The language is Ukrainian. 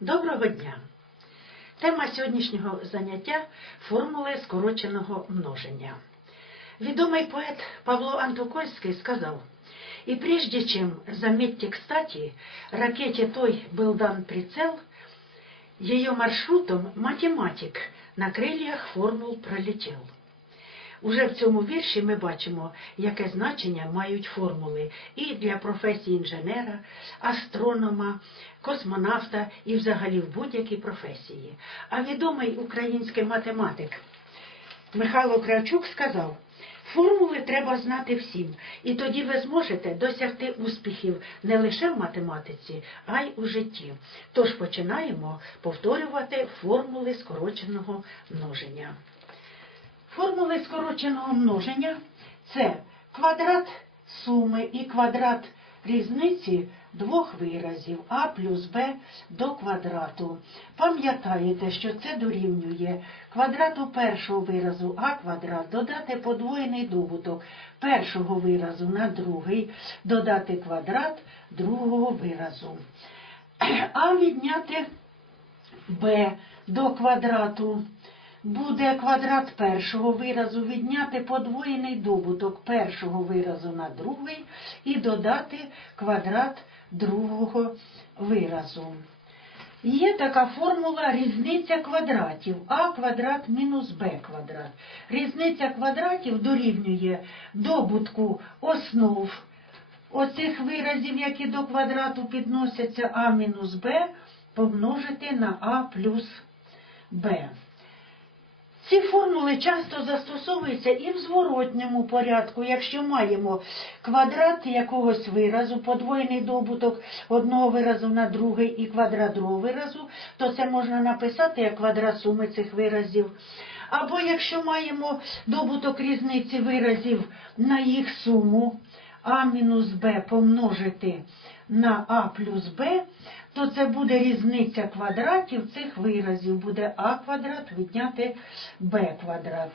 Доброго дня! Тема сьогоднішнього заняття формули скороченого множення. Відомий поет Павло Антокольский сказав, «И прежде чем, заметьте кстати, ракете той был дан прицел, ее маршрутом математик на крильях формул пролетел». Уже в цьому вірші ми бачимо, яке значення мають формули і для професії інженера, астронома, космонавта і взагалі в будь-якій професії. А відомий український математик Михайло Кравчук сказав, формули треба знати всім, і тоді ви зможете досягти успіхів не лише в математиці, а й у житті. Тож починаємо повторювати формули скороченого множення. Формули скороченого множення це квадрат суми і квадрат різниці двох виразів а плюс b до квадрату. Пам'ятаєте, що це дорівнює квадрату першого виразу а квадрат, додати подвоєний добуток першого виразу на другий, додати квадрат другого виразу. А відняти b до квадрату буде квадрат першого виразу, відняти подвоєний добуток першого виразу на другий і додати квадрат другого виразу. Є така формула різниця квадратів а квадрат мінус б квадрат. Різниця квадратів дорівнює добутку основ оцих виразів, які до квадрату підносяться а мінус б, помножити на а плюс б. Ці формули часто застосовуються і в зворотньому порядку, якщо маємо квадрат якогось виразу, подвоєний добуток одного виразу на другий і квадрат другого виразу, то це можна написати як квадрат суми цих виразів. Або якщо маємо добуток різниці виразів на їх суму, а мінус b помножити на а плюс b, то це буде різниця квадратів цих виразів. Буде а квадрат відняти b квадрат.